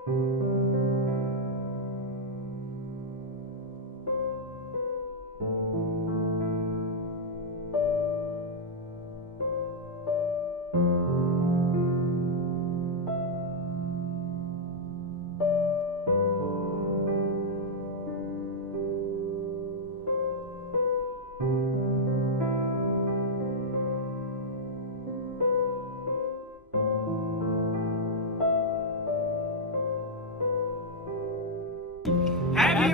Happy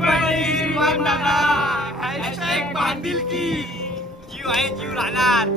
birthday श्रीमान दादा. Hashtag बांधिलकी. जीव आहे जीव राहणार.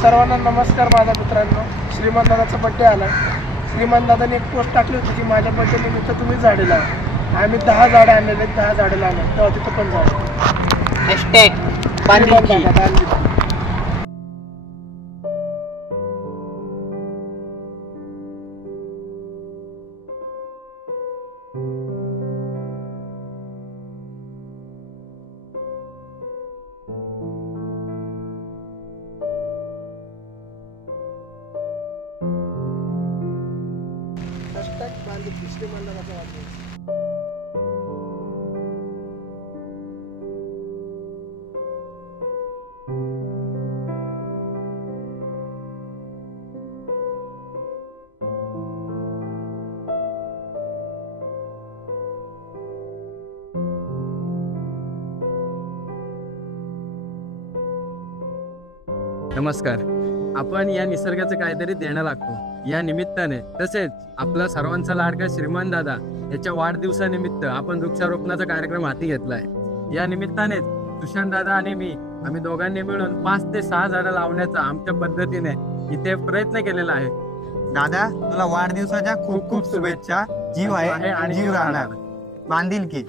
सर्वांना नमस्कार. माझ्या मित्रांनो, श्रीमान दादाचा बड्डे आला. श्रीमान दादाने एक पोस्ट टाकली होती की माझ्या बड्डे निमित्त तुम्ही झाडे लावा. आम्ही 10 झाडं आणलेले, 10 झाडं लावले. तेव्हा तिथं पण झाड हॅशटॅग बांधिलकी. बांधिलकी श्रीमंताचा वाढदिवस. नमस्कार. आपण या निसर्गाचं काहीतरी देणं लागतो या निमित्ताने, तसेच आपला सर्वांचा लाडका श्रीमान दादा याच्या वाढदिवसानिमित्त आपण वृक्षारोपणाचा कार्यक्रम हाती घेतलाय. या निमित्तानेच सुशांत दादा आणि मी आम्ही दोघांनी मिळून 5 ते 6 झाडं लावण्याचा आमच्या पद्धतीने इथे प्रयत्न केलेला आहे. दादा तुला वाढदिवसाच्या खूप खूप शुभेच्छा. जीव आहे आणि जीव राहणार. बांधिलकी.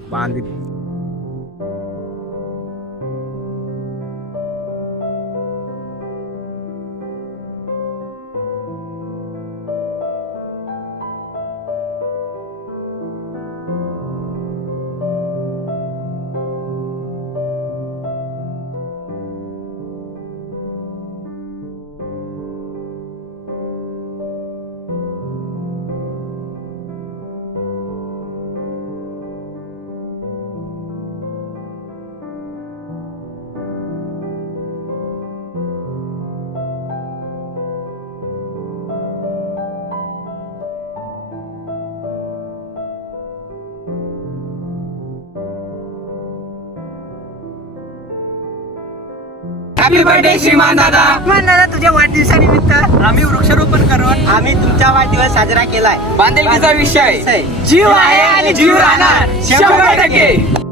हॅपी बर्थडे श्रीमान दादा. दादा तुझ्या वाढदिवसानिमित्त आम्ही वृक्षारोपण करून आम्ही तुमचा वाढदिवस साजरा केलाय. बांधिलकीचा विषय जीव आहे आणि जीव राहणार 100%.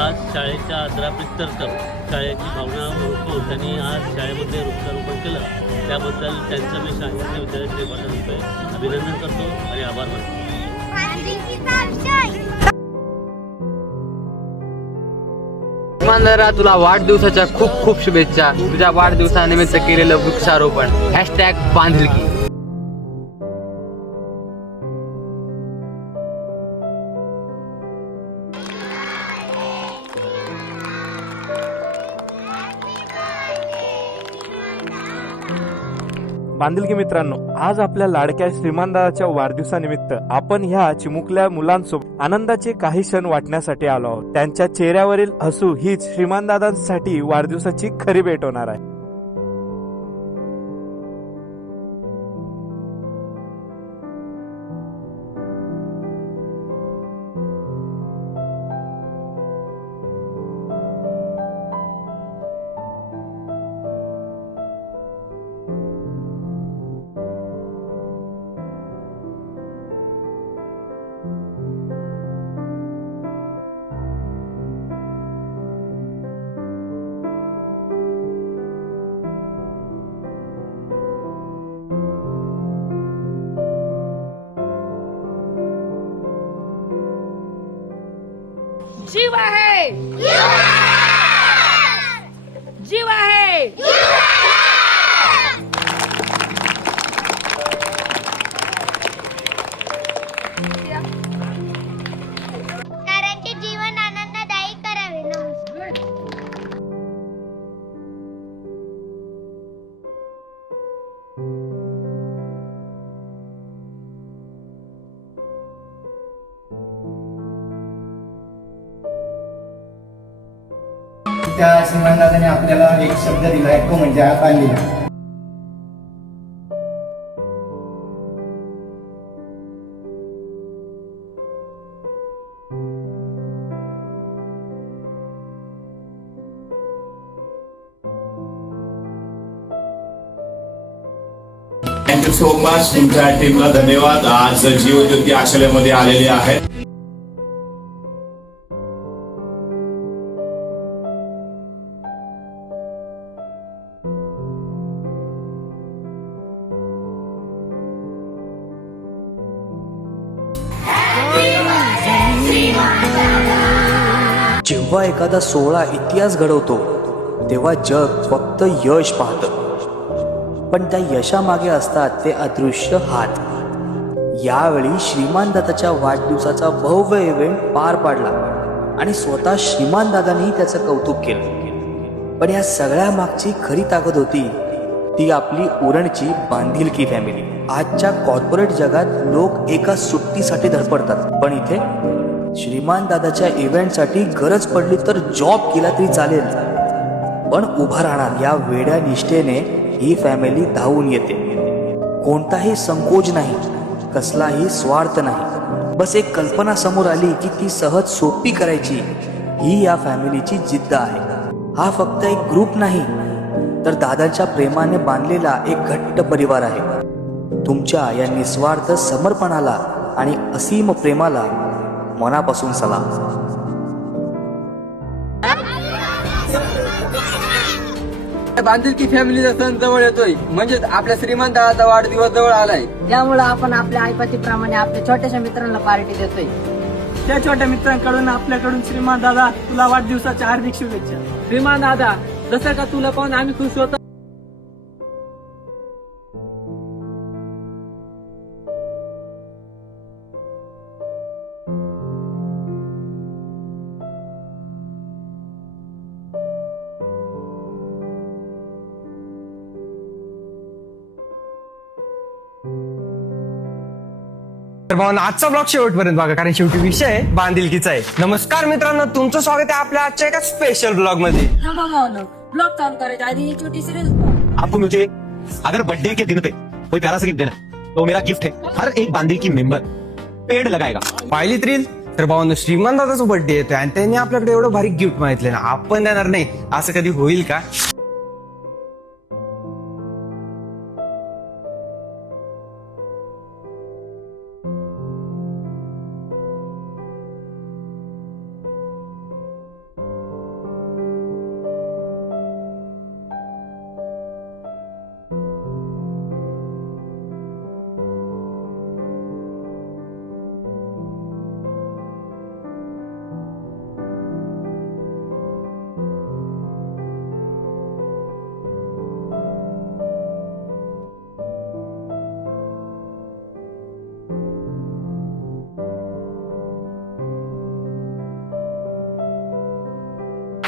आज शाळेच्या आदराप्रीत्यर्थ शाळेची भावना ओळखून त्यांनी आज शाळेमध्ये वृक्षारोपण केलं. त्याबद्दल त्यांचं मी शाळेतल्या विद्यार्थी श्रीपादांचे अभिनंदन करतो आणि आभार मानतो. श्रीमान तुला वाढदिवसाच्या खूप खूप शुभेच्छा. तुझ्या वाढदिवसानिमित्त केलेलं वृक्षारोपण #बांधिलकी. बांधिलकी मित्रांनो, आज आपल्या लाडक्या श्रीमानदादाच्या वाढदिवसानिमित्त आपण ह्या चिमुकल्या मुलांसोबत आनंदाचे काही क्षण वाटण्यासाठी आलो आहोत. त्यांच्या चेहऱ्यावरील हसू हीच श्रीमानदादांसाठी वाढदिवसाची खरी भेट होणार आहे. जीव आहे जीव आहे नारायणचे जीवन आनंददायी करावे. त्या श्रीमंतदादाने आपल्याला एक शब्द दिला तो म्हणजे हा तांदूळ. Thank you so much. तुमच्या टीमला धन्यवाद. आज जीवज्योती आश्रयामध्ये आलेले आहेत. जेव्हा एखादा सोहळा इतिहास घडवतो तेव्हा जग फक्त यश पाहतं, पण त्या यशामागे असतात ते अदृश्य हात. यावेळी श्रीमान दादाच्या वाढदिवसाचा भव्य इव्हेंट पार पाडला आणि स्वतः श्रीमान दादांनी त्याचं कौतुक केलं. पण या सगळ्या मागची खरी ताकद होती ती आपली उरणची बांधिलकी फॅमिली. आजच्या कॉर्पोरेट जगात लोक एका सुट्टीसाठी धडपडतात, पण इथे श्रीमान दादाच्या इव्हेंटसाठी गरज पडली तर जॉब केला तरी चालेल, पण उभा राहणार या वेड्या निष्ठेने ही फॅमिली धावून येते. कोणताही संकोच नाही, कसलाही स्वार्थ नाही. बस एक कल्पना समोर आली की ती सहज सोपी करायची, ही या फॅमिलीची जिद्द आहे. हा फक्त एक ग्रुप नाही तर दादाच्या प्रेमाने बांधलेला एक घट्ट परिवार आहे. तुमच्या या निस्वार्थ समर्पणाला आणि असीम प्रेमाला मनापासून सलाम. बांधिलकी फॅमिलीचा सण जवळ येतोय, म्हणजेच आपल्या श्रीमंत दादाचा वाढदिवस जवळ आलाय. त्यामुळे आपण आपल्या आईपतीप्रमाणे आपल्या छोट्याशा मित्रांना पार्टी देतोय. त्या छोट्या मित्रांकडून आपल्याकडून श्रीमान दादा तुला वाढदिवसाच्या हार्दिक शुभेच्छा. श्रीमान दादा, जसं का तुला पाहून आम्ही खुश होतो. तर भावना आजचा ब्लॉग शेवटपर्यंत बघा, कारण शेवटी विषय बांधिलकीचा आहे. नमस्कार मित्रांनो, तुमचं स्वागत आहे आपल्या आजच्या एका स्पेशल ब्लॉग मध्ये. ब्लॉग चालू करायच्या आधी ही छोटी सिरीज. आपको मुझे अगर बर्थडे के दिन पे कोई प्यारा सा गिफ्ट देना तो मेरा गिफ्ट है हर एक बांधिलकी मेंबर पेड़ लगाएगा. पाहिलीत रील? तर भावना श्रीमान दादाचा बर्थडे येतोय आणि त्यांनी आपल्याकडे एवढं भारी गिफ्ट मागितलं ना, आपण देणार नाही असं कधी होईल का?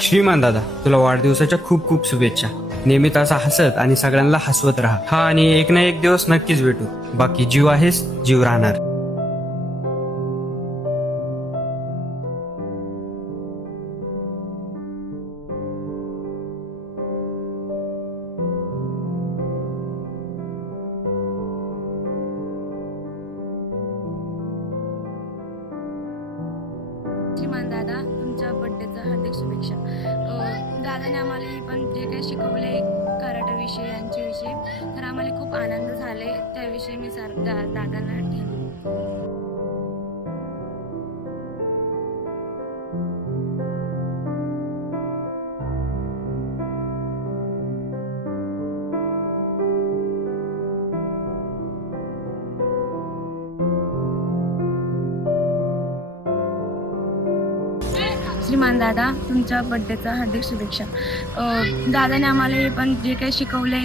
श्रीमान दादा, तुला वाढदिवसाच्या खूप खूप शुभेच्छा. नेहमीच असा हसत आणि सगळ्यांना हसवत राहा. हा, आणि एक ना एक दिवस नक्कीच भेटू. बाकी जीव आहेस, जीव राहणार. श्रीमान दादा, तुमच्या बर्थडेचा हार्दिक शुभेच्छा. दादाने आम्हाला पण जे काही शिकवले कराटाविषयी यांच्याविषयी, तर आम्हाला खूप आनंद झाले. त्याविषयी मी दादांना ठेवू. श्रीमान दादा, तुमच्या बर्थडेचा हार्दिक शुभेच्छा. दादाने आम्हाला पण जे काही शिकवले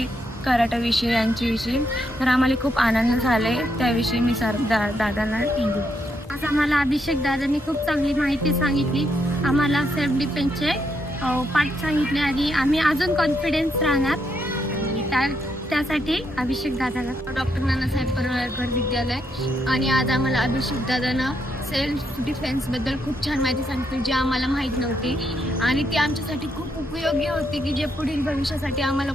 कराटाविषयी यांच्याविषयी, तर आम्हाला खूप आनंद झाले. त्याविषयी मी दादांना थँक्यू. आज आम्हाला अभिषेक दादांनी खूप चांगली माहिती सांगितली. आम्हाला सेल्फ डिफेन्सचे पाठ सांगितले आणि आम्ही अजून कॉन्फिडन्स राहणार. त्यासाठी अभिषेक दादाला डॉक्टर नानासाहेब परळकर विद्यालय आणि आज आम्हाला अभिषेक दादानं सेल्फ डिफेन्सबद्दल खूप छान माहिती सांगितली जी आम्हाला माहीत नव्हती आणि ती आमच्यासाठी खूप उपयोगी होती की जे पुढील भविष्यासाठी आम्हाला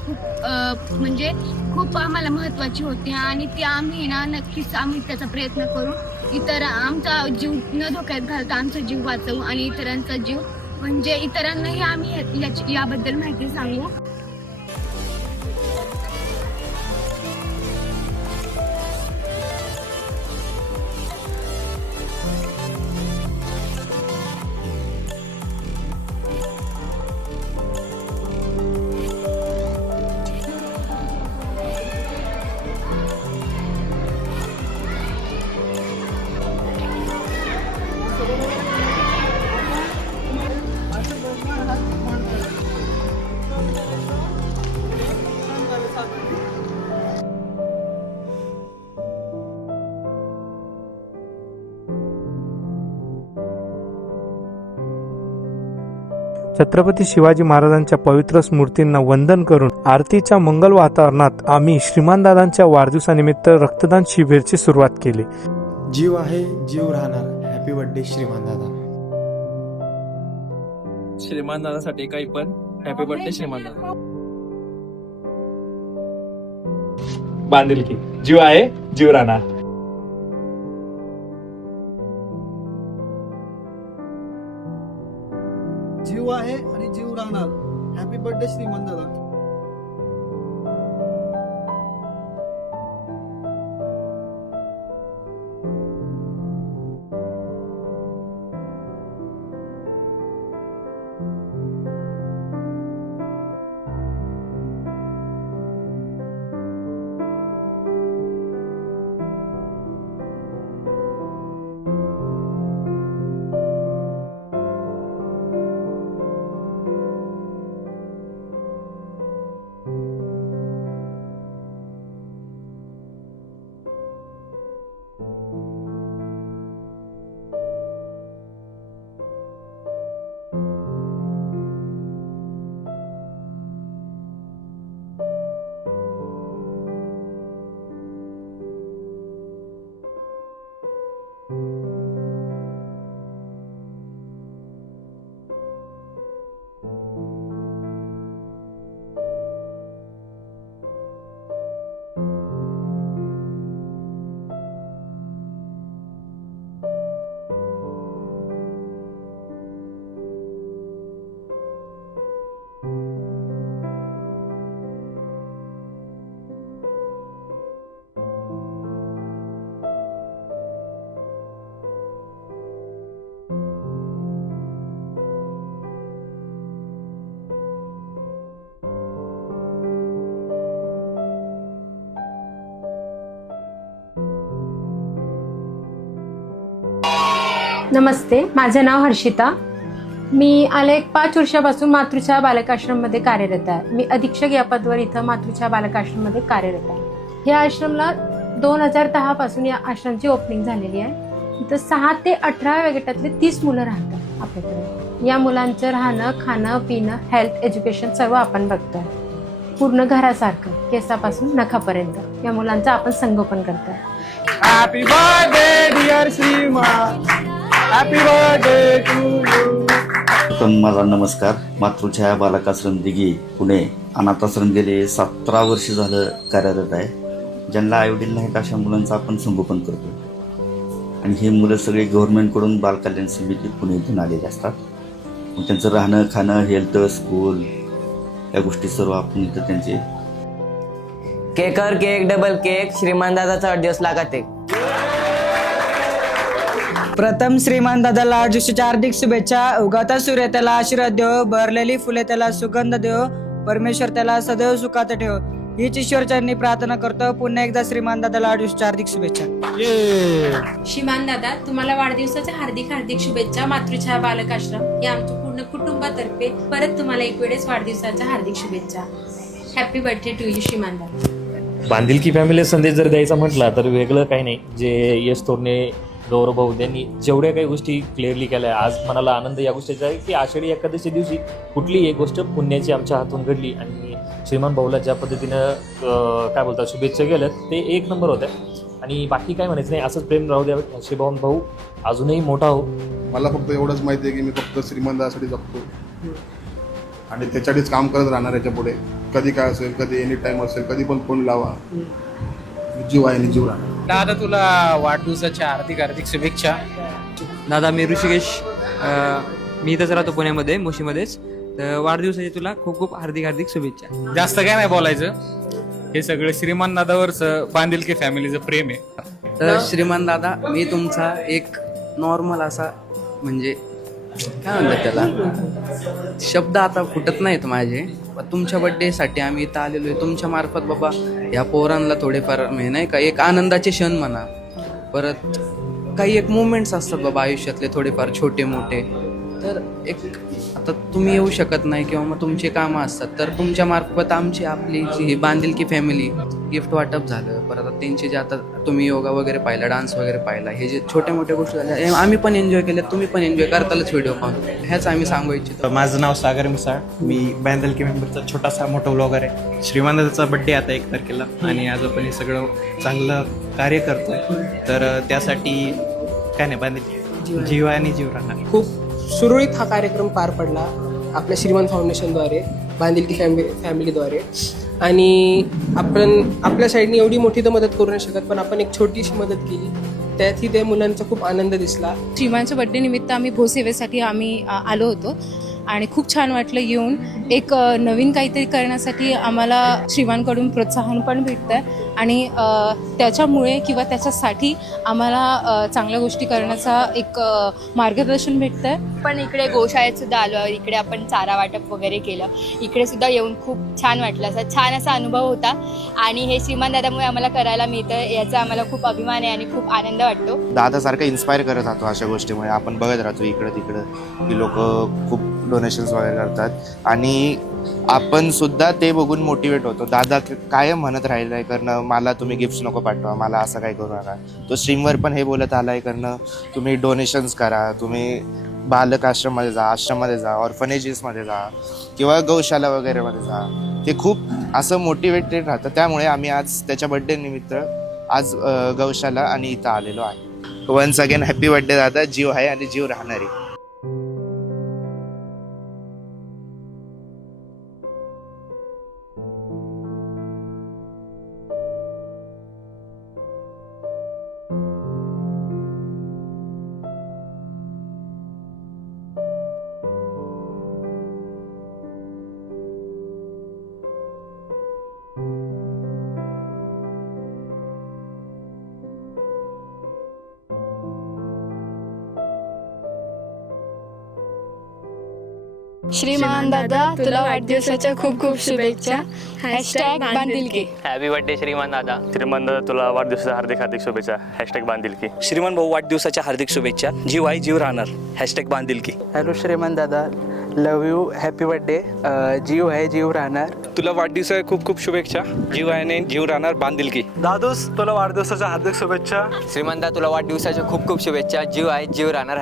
खूप आम्हाला महत्त्वाची होती आणि ती आम्ही ना नक्कीच आम्ही त्याचा प्रयत्न करू. इतर आमचा जीव न धोक्यात घालता आमचा जीव वाचवू आणि इतरांचा जीव म्हणजे इतरांनाही आम्ही याबद्दल माहिती सांगू. छत्रपती शिवाजी महाराजांच्या पवित्र स्मृतींना वंदन करून आरतीच्या मंगल वातावरणात आम्ही श्रीमानदादांच्या वाढदिवसानिमित्त रक्तदान शिबिरची सुरुवात केली. जीव आहे जीव राहणार. Happy birthday श्रीमानदादा. श्रीमानदादासाठी काही पण हॅपी बर्थडे श्रीमानदादा. बांधिलकी जीव आहे जीव राहणार. जीव आहे आणि जीव राहणार. Happy birthday श्रीमानदादा. नमस्ते, माझं नाव हर्षिता. मी आले 5 वर्षापासून मातृछाया बालकाश्रममध्ये कार्यरत आहे. मी अधीक्षक या पदावर इथं मातृछाया बालकाश्रममध्ये कार्यरत आहे. या आश्रमला 2010 पासून या आश्रमची ओपनिंग झालेली आहे. इथं 6 ते 18 गटातले 30 मुलं राहतात आपल्याकडे. या मुलांचं राहणं, खाणं, पिणं, हेल्थ, एज्युकेशन सर्व आपण बघतोय. पूर्ण घरासारखं केसापासून नखापर्यंत या मुलांचं आपण संगोपन करतोय. हॅपी बर्थडे डिअर श्रीमान. Happy birthday to you. माझा नमस्कार. मातृछाया बालकाश्रम दिघी पुणे अनाथाश्रम गेले 17 वर्ष झालं कार्यरत आहे. ज्यांना आईवडील नाहीत अशा मुलांचं आपण संगोपन करतो आणि हे मुलं सगळे गव्हर्नमेंटकडून बालकल्याण समिती पुणे इथून आलेले असतात. मग त्यांचं राहणं, खाणं, हेल्थ, स्कूल या गोष्टी सर्व आपण इथं त्यांचे. केकर केक डबल केक श्रीमानदादाचा वाढदिवस लागत आहे. प्रथम श्रीमानदादाला वाढदिवसाच्या हार्दिक शुभेच्छा. उगवता सूर्य त्याला आशीर्वाद देव, भरलेली फुले त्याला सुगंध देव, परमेश्वर त्याला सदैव सुखात ठेव हीच ईश्वरचरणी प्रार्थना करतो. पुन्हा एकदा श्रीमानदादाला वाढदिवसाच्या हार्दिक शुभेच्छा. श्रीमानदादा, तुम्हाला वाढदिवसाच्या हार्दिक हार्दिक शुभेच्छा. मातृछाया बालकाश्रम या आमच्या पूर्ण कुटुंबातर्फे परत तुम्हाला एक वेळेस वाढदिवसाच्या हार्दिक शुभेच्छा. हॅपी बर्थडे टू यू श्रीमानदादा. बांधिलकी फॅमिली संदेश जर द्यायचा म्हटला तर वेगळं काही नाही. जे यश तोरणे, गौरव भाऊ यांनी जेवढ्या काही गोष्टी क्लिअरली केल्या, आज मनाला आनंद या गोष्टीचा आहे की आषाढी एकादशी दिवशी कुठली एक गोष्ट पुण्याची आमच्या हातून घडली आणि श्रीमान भाऊला ज्या पद्धतीनं काय बोलतात शुभेच्छा केल्यात ते एक नंबर होत्या. आणि बाकी काय म्हणायचं नाही, असंच प्रेम राहू द्यावं. शिवभाऊन भाऊ अजूनही मोठा हो. मला फक्त एवढंच माहिती आहे की मी फक्त श्रीमंतासाठी जगतो आणि त्याच्यासाठीच काम करत राहणार याच्या पुढे. कधी काय असेल, कधी एनी टाइम असेल, कधी पण फोन लावा, जीव आहे आणि जीव राहणार. दादा तुला वाढदिवसाच्या हार्दिक शुभेच्छा. दादा मी ऋषिकेश, मी इथंच राहतो पुण्यामध्ये, मुशीमध्येच. तर वाढदिवसाची तुला खूप खूप हार्दिक शुभेच्छा. जास्त काय नाही बोलायचं, हे सगळं श्रीमान दादावरच बांधिलकी फॅमिलीचं प्रेम आहे. तर श्रीमान दादा, मी तुमचा एक नॉर्मल असा म्हणजे काय म्हणतात त्याला, शब्द आता फुटत नाहीत माझे. तुमच्या बड्डेसाठी आम्ही इथं आलेलो आहे. तुमच्या मार्फत बाबा या पोरांना थोडेफार नाही का एक आनंदाचे क्षण म्हणा, परत काही एक मुवमेंट्स असतात बाबा आयुष्यातले थोडेफार छोटे मोठे. तर एक आता तुम्ही येऊ शकत नाही किंवा मग तुमचे कामं असतात, तर तुमच्या मार्फत आमची आपली जी बांधिलकी फॅमिली गिफ्ट वाटप झालं. परत त्यांचे जे आता तुम्ही योगा वगैरे पाहिला, डान्स वगैरे पाहिला, हे जे छोट्या मोठ्या गोष्टी झाल्या हे आम्ही पण एन्जॉय केल्या, तुम्ही पण एन्जॉय करतालच व्हिडिओ पाहून. ह्याच आम्ही सांगू इच्छितो. माझं नाव सागर मिसाळ, मी बांधिलकी मेंबरचा छोटासा मोठा व्लॉगर आहे. श्रीमंताचा बड्डे आता 1 तारखेला आणि आज आपण हे सगळं चांगलं कार्य करतोय. तर त्यासाठी काय नाही, बांधिलकी जीव आहे आणि जीव राहणार. खूप सुरळीत हा कार्यक्रम पार पडला आपल्या श्रीमंत फाउंडेशनद्वारे, बांधिलकी फॅमिलीद्वारे. आणि आपण आपल्या साईडने एवढी मोठी तर मदत करू नाही शकत, पण आपण एक छोटीशी मदत केली, त्यातही त्या मुलांचा खूप आनंद दिसला. श्रीमानच्या बड्डे निमित्त आम्ही भोसेवेसाठी आलो होतो आणि खूप छान वाटलं येऊन. एक नवीन काहीतरी करण्यासाठी आम्हाला श्रीमानकडून प्रोत्साहन पण भेटतं आहे आणि त्याच्यामुळे किंवा त्याच्यासाठी आम्हाला चांगल्या गोष्टी करण्याचा एक मार्गदर्शन भेटतं आहे. पण इकडे गोशाळेत सुद्धा आलो, इकडे आपण चारा वाटप वगैरे केलं. इकडे सुद्धा येऊन खूप छान वाटलं, छान असा अनुभव होता. आणि हे श्रीमान दादामुळे आम्हाला करायला मिळतं, याचा आम्हाला खूप अभिमान आहे आणि खूप आनंद वाटतो. दादासारखं इन्स्पायर करत राहतो अशा गोष्टीमुळे. आपण बघत राहतो इकडं तिकडं की लोक खूप डोनेशन्स वगैरे करतात आणि आपण सुद्धा ते बघून मोटिवेट होतो. दादा कायम म्हणत राहिलाय करणं, मला तुम्ही गिफ्ट्स नको पाठवा, मला असं काय करू नका. तो स्ट्रीमवर पण हे बोलत आलाय करणं, तुम्ही डोनेशन्स करा, तुम्ही बालक आश्रममध्ये जा, आश्रममध्ये जा, ऑर्फनेजेसमध्ये जा किंवा गौशाला वगैरेमध्ये जा. ते खूप असं मोटिवेटेड राहतं. त्यामुळे आम्ही आज त्याच्या बड्डे निमित्त आज गौशाला आणि इथं आलेलो आहे. वन्स अगेन हॅपी बड्डे दादा. जीव आहे आणि जीव राहणारी. श्रीमान दादा, तुला वाढदिवसाच्या खूप खूप शुभेच्छा. #बांधिलकी. हॅपी बर्थडे श्रीमान दादा. श्रीमान दादा, तुला वाढदिवसाच्या हार्दिक शुभेच्छा. #बांधिलकी. श्रीमान भाऊ, वाढदिवसाच्या हार्दिक शुभेच्छा. जीव आहे जीव राहणार. #बांधिलकी. हॅलो श्रीमान दादा, लव यू, हॅपी बर्थडे. जीव आहे जीव राहणार. तुला वाढदिवसाच्या खूप खूप शुभेच्छा. जीव आहे आणि जीव राहणार. बांधिलकी. दादूस, तुला वाढदिवसाच्या हार्दिक शुभेच्छा. श्रीमान दादा, तुला वाढदिवसाच्या खूप खूप शुभेच्छा. जीव आहे जीव राहणार.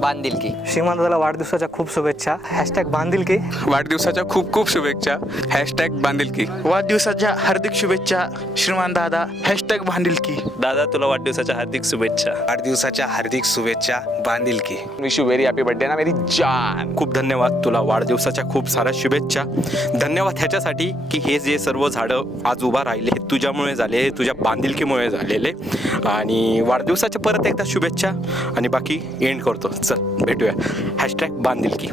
#बांधिलकी. श्रीमान दादाला वाढदिवसाच्या खूप शुभेच्छा. #बांधिलकी. वाढदिवसाच्या खूप खूप शुभेच्छा. #बांधिलकी. वाढदिवसाच्या हार्दिक शुभेच्छा श्रीमान दादा. #बांधिलकी. दादा, तुला वाढदिवसाच्या हार्दिक शुभेच्छा. वाढदिवसाच्या हार्दिक शुभेच्छा. बांधिलकी. Wish you very happy birthday ना मेरी जान. खूप धन्यवाद. तुला वाढदिवसाच्या खूप साऱ्या शुभेच्छा. धन्यवाद ह्याच्यासाठी की हे जे सर्व झाडं आज उभा राहिले हे तुझ्यामुळे झाले, हे तुझ्या बांधिलकीमुळे झालेले. आणि वाढदिवसाच्या परत एकदा शुभेच्छा आणि बाकी एंड करतो. चल भेटूया. #बांधिलकी.